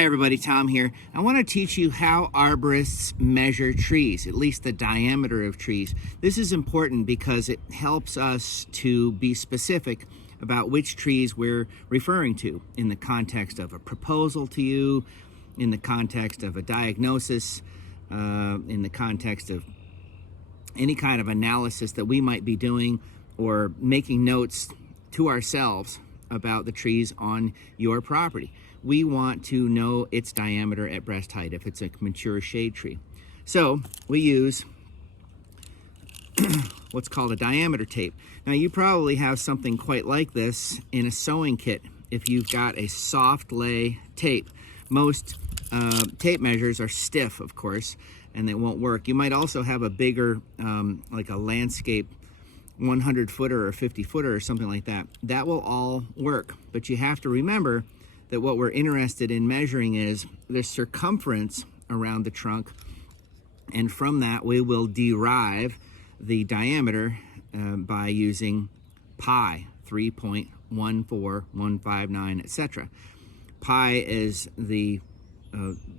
Hi everybody, Tom here. I want to teach you how arborists measure trees, at least the diameter of trees. This is important because it helps us to be specific about which trees we're referring to in the context of a proposal to you, in the context of a diagnosis, in the context of any kind of analysis that we might be doing or making notes to ourselves about the trees on your property. We want to know its diameter at breast height if it's a mature shade tree. So we use what's called a diameter tape. Now you probably have something quite like this in a sewing kit if you've got a soft lay tape. Most tape measures are stiff, of course, and they won't work. You might also have a bigger, like a landscape 100 footer or 50 footer or something like that. That will all work, but you have to remember that what we're interested in measuring is the circumference around the trunk, and from that we will derive the diameter by using pi, 3.14159, etc. Pi is the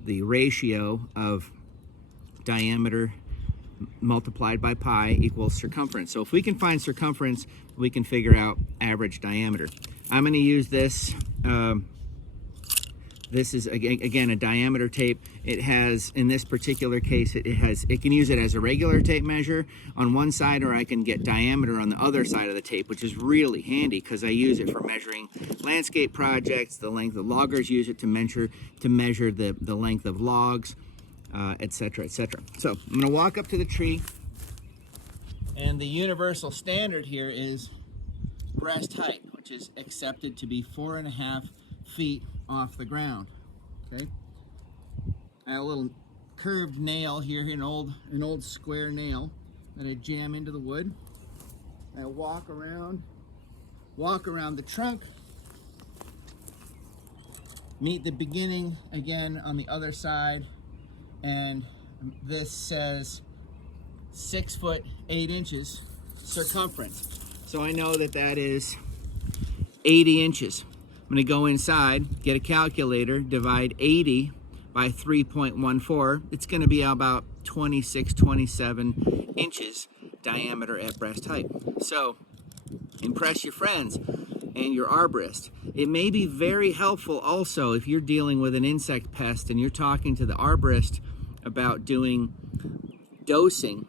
ratio of diameter multiplied by pi equals circumference. So if we can find circumference, we can figure out average diameter. I'm going to use this. This is again a diameter tape. It has, in this particular case, it can use it as a regular tape measure on one side, or I can get diameter on the other side of the tape, which is really handy because I use it for measuring landscape projects. The length of loggers use it to measure the length of logs, etc., etc. So I'm going to walk up to the tree, and the universal standard here is breast height, which is accepted to be 4.5 feet off the ground. Okay, I have a little curved nail here, an old square nail that I jam into the wood. I walk around the trunk, meet the beginning again on the other side, and this says 6 foot 8 inches circumference. So I know that that is 80 inches. I'm going to go inside, get a calculator, divide 80 by 3.14. It's going to be about 26, 27 inches diameter at breast height. So impress your friends and your arborist. It may be very helpful also if you're dealing with an insect pest and you're talking to the arborist about doing dosing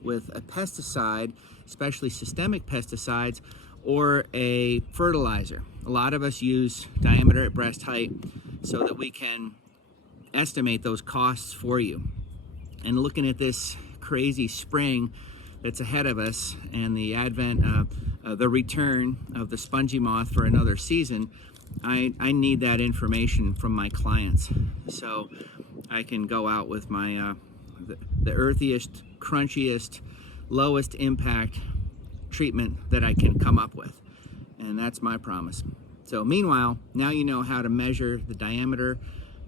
with a pesticide, especially systemic pesticides, or a fertilizer. A lot of us use diameter at breast height so that we can estimate those costs for you. And looking at this crazy spring that's ahead of us and the advent of the return of the spongy moth for another season, I need that information from my clients so I can go out with my the earthiest, crunchiest, lowest impact treatment that I can come up with, and that's my promise. So meanwhile, now you know how to measure the diameter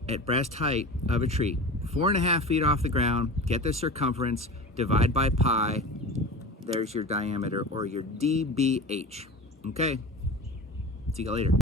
at breast height of a tree. 4.5 feet off the ground, get the circumference, divide by pi, there's your diameter, or your DBH. Okay, see you later.